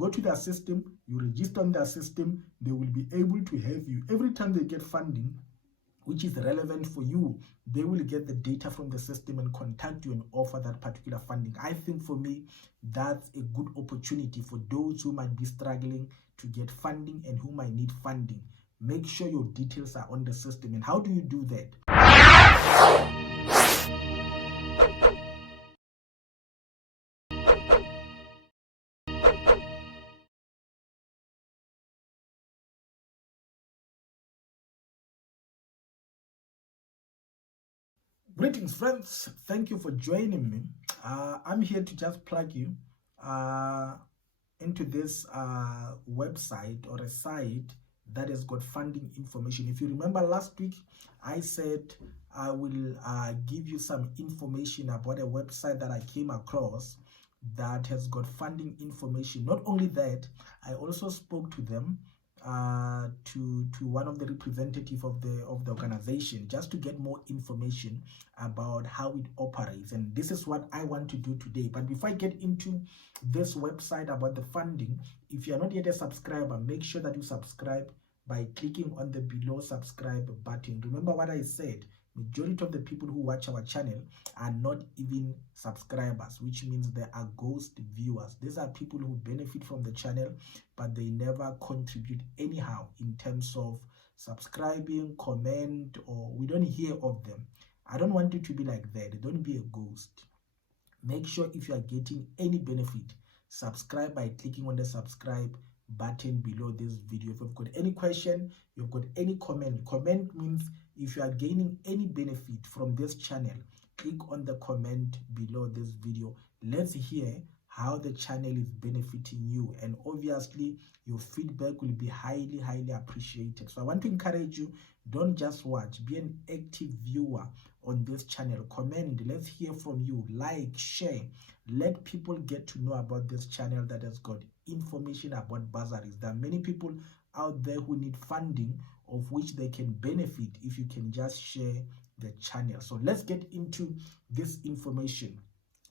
Go to their system, you register on their system, they will be able to have you. Every time they get funding, which is relevant for you, they will get the data from the system and contact you and offer that particular funding. I think for me, that's a good opportunity for those who might be struggling to get funding and who might need funding. Make sure your details are on the system. And how do you do that? Greetings, friends. Thank you for joining me. I'm here to just plug you into this website or a site that has got funding information. If you remember last week, I said I will give you some information about a website that I came across that has got funding information. Not only that, I also spoke to them, to one of the representative of the organization, just to get more information about how it operates. And this is what I want to do today. But before I get into this website about the funding, if you are not yet a subscriber, make sure that you subscribe by clicking on the below subscribe button. Remember what I said, majority of the people who watch our channel are not even subscribers, which means they are ghost viewers. These are people who benefit from the channel, but they never contribute anyhow in terms of subscribing, comment, or we don't hear of them. I don't want you to be like that. Don't be a ghost. Make sure if you are getting any benefit, subscribe by clicking on the subscribe button below this video. If you've got any question, you've got any comment means if you are gaining any benefit from this channel, click on the comment below this video. Let's hear how the channel is benefiting you, and obviously your feedback will be highly appreciated. So I want to encourage you, don't just watch, be an active viewer on this channel. Comment, let's hear from you. Like, share, let people get to know about this channel that has got information about bursaries. There are many people out there who need funding, of which they can benefit if you can just share the channel. So let's get into this information.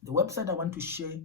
The website I want to share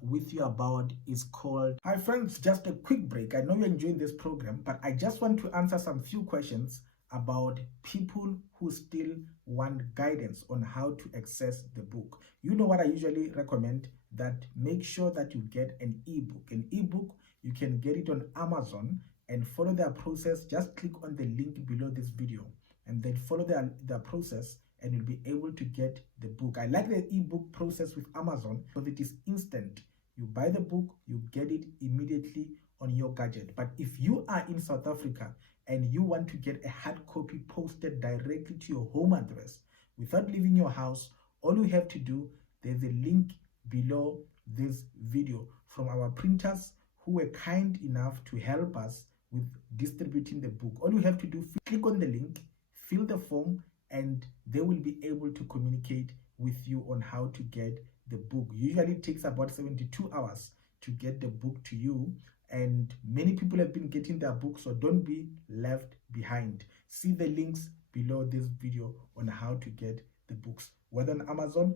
with you about is called... Hi friends, just a quick break. I know you're enjoying this program, but I just want to answer some few questions about people who still want guidance on how to access the book. You know what I usually recommend, that make sure that you get an ebook. An ebook, you can get it on Amazon and follow their process. Just click on the link below this video and then follow their process, and you'll be able to get the book. I like the ebook process with Amazon because it is instant. You buy the book, you get it immediately on your gadget. But if you are in South Africa and you want to get a hard copy posted directly to your home address without leaving your house, all you have to do, there's a link below this video from our printers who were kind enough to help us with distributing the book. All you have to do, click on the link, fill the form, and they will be able to communicate with you on how to get the book. Usually it takes about 72 hours to get the book to you, and many people have been getting their books, so don't be left behind. See the links below this video on how to get the books, whether on Amazon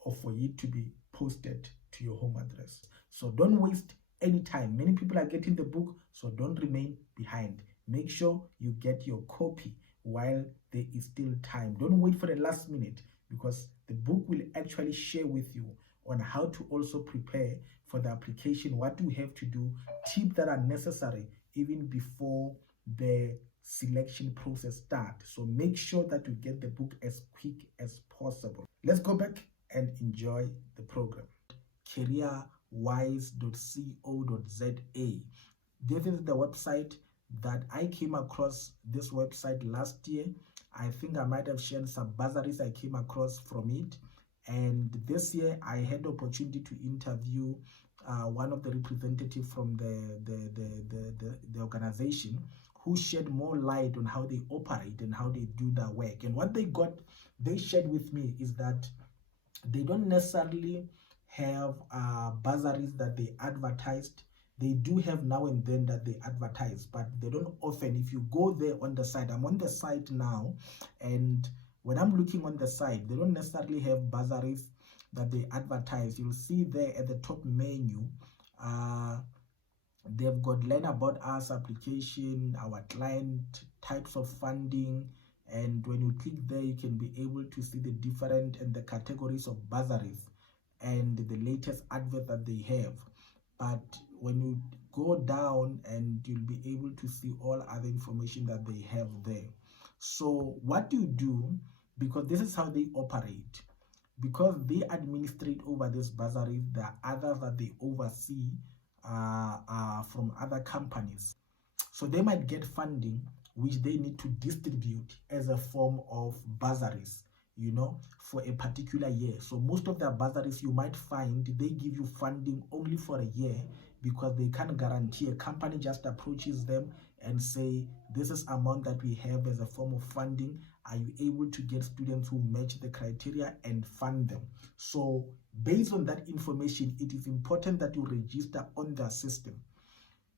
or for it to be posted to your home address. So don't waste any time. Many people are getting the book, so don't remain behind. Make sure you get your copy while there is still time. Don't wait for the last minute, because the book will actually share with you on how to also prepare for the application, what you have to do, tips that are necessary even before the selection process starts. So make sure that you get the book as quick as possible. Let's go back and enjoy the program. careerwise.co.za. This is the website that I came across. This website last year. I think I might have shared some bursaries I came across from it, and this year I had the opportunity to interview one of the representatives from the organization, who shed more light on how they operate and how they do their work. And what they shared with me is that they don't necessarily have bursaries that they advertised. They do have now and then that they advertise, but they don't often. If you go there on the site, I'm on the site now, and when I'm looking on the site, they don't necessarily have bursaries that they advertise. You'll see there at the top menu, They've got learn about us application, our client, types of funding, and when you click there, you can be able to see the different and the categories of bursaries and the latest advert that they have. But when you go down, and you'll be able to see all other information that they have there. So what you do, because this is how they operate, because they administrate over this bursaries, there are others that they oversee from other companies. So they might get funding which they need to distribute as a form of bursaries, you know, for a particular year. So most of their bursaries, you might find they give you funding only for a year, because they can't guarantee. A company just approaches them and say, this is amount that we have as a form of funding. Are you able to get students who match the criteria and fund them? So based on that information, it is important that you register on their system.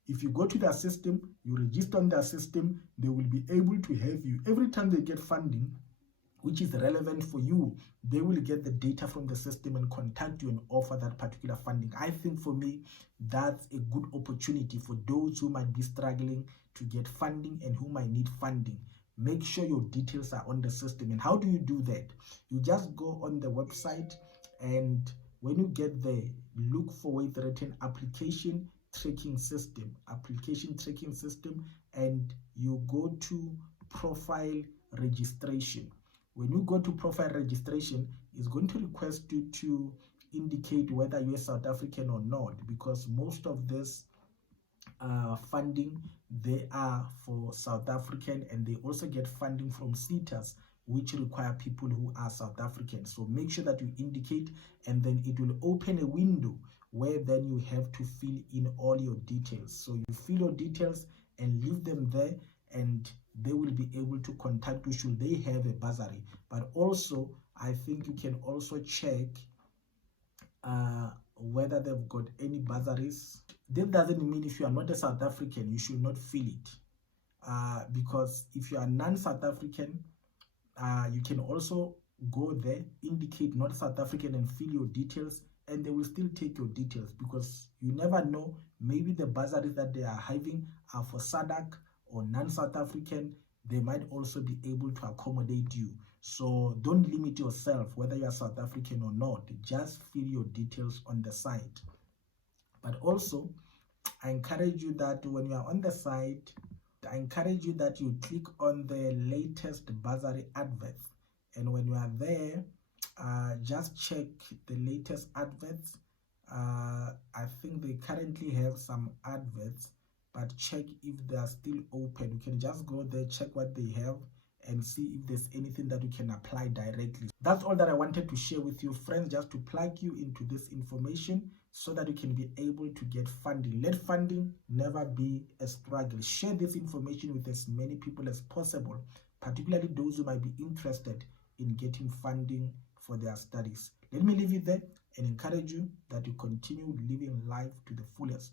If you go to their system, you register on their system, they will be able to have you. Every time they get funding, which is relevant for you, they will get the data from the system and contact you and offer that particular funding. I think for me, that's a good opportunity for those who might be struggling to get funding and who might need funding. Make sure your details are on the system. And how do you do that? You just go on the website, and when you get there, look for it written application tracking system, and you go to profile registration. When you go to profile registration, it's going to request you to indicate whether you're South African or not, because most of this funding, they are for South African, and they also get funding from SETAs, which require people who are South African. So make sure that you indicate, and then it will open a window where then you have to fill in all your details. So you fill your details and leave them there, and they will be able to contact you should they have a bursary. But also, I think you can also check whether they've got any bursaries. That doesn't mean if you are not a South African, you should not fill it. Because if you are non-South African, you can also go there, indicate not South African, and fill your details, and they will still take your details, because you never know, maybe the bursaries that they are having are for SADC or non-South African. They might also be able to accommodate you. So don't limit yourself whether you are South African or not. Just fill your details on the site. But also, I encourage you that when you are on the site, I encourage you that you click on the latest bursary adverts. And when you are there, just check the latest adverts. I think they currently have some adverts, but check if they are still open. You can just go there, check what they have, and see if there's anything that you can apply directly. That's all that I wanted to share with you, friends, just to plug you into this information so that you can be able to get funding. Let funding never be a struggle. Share this information with as many people as possible, particularly those who might be interested in getting funding for their studies. Let me leave it there and encourage you that you continue living life to the fullest.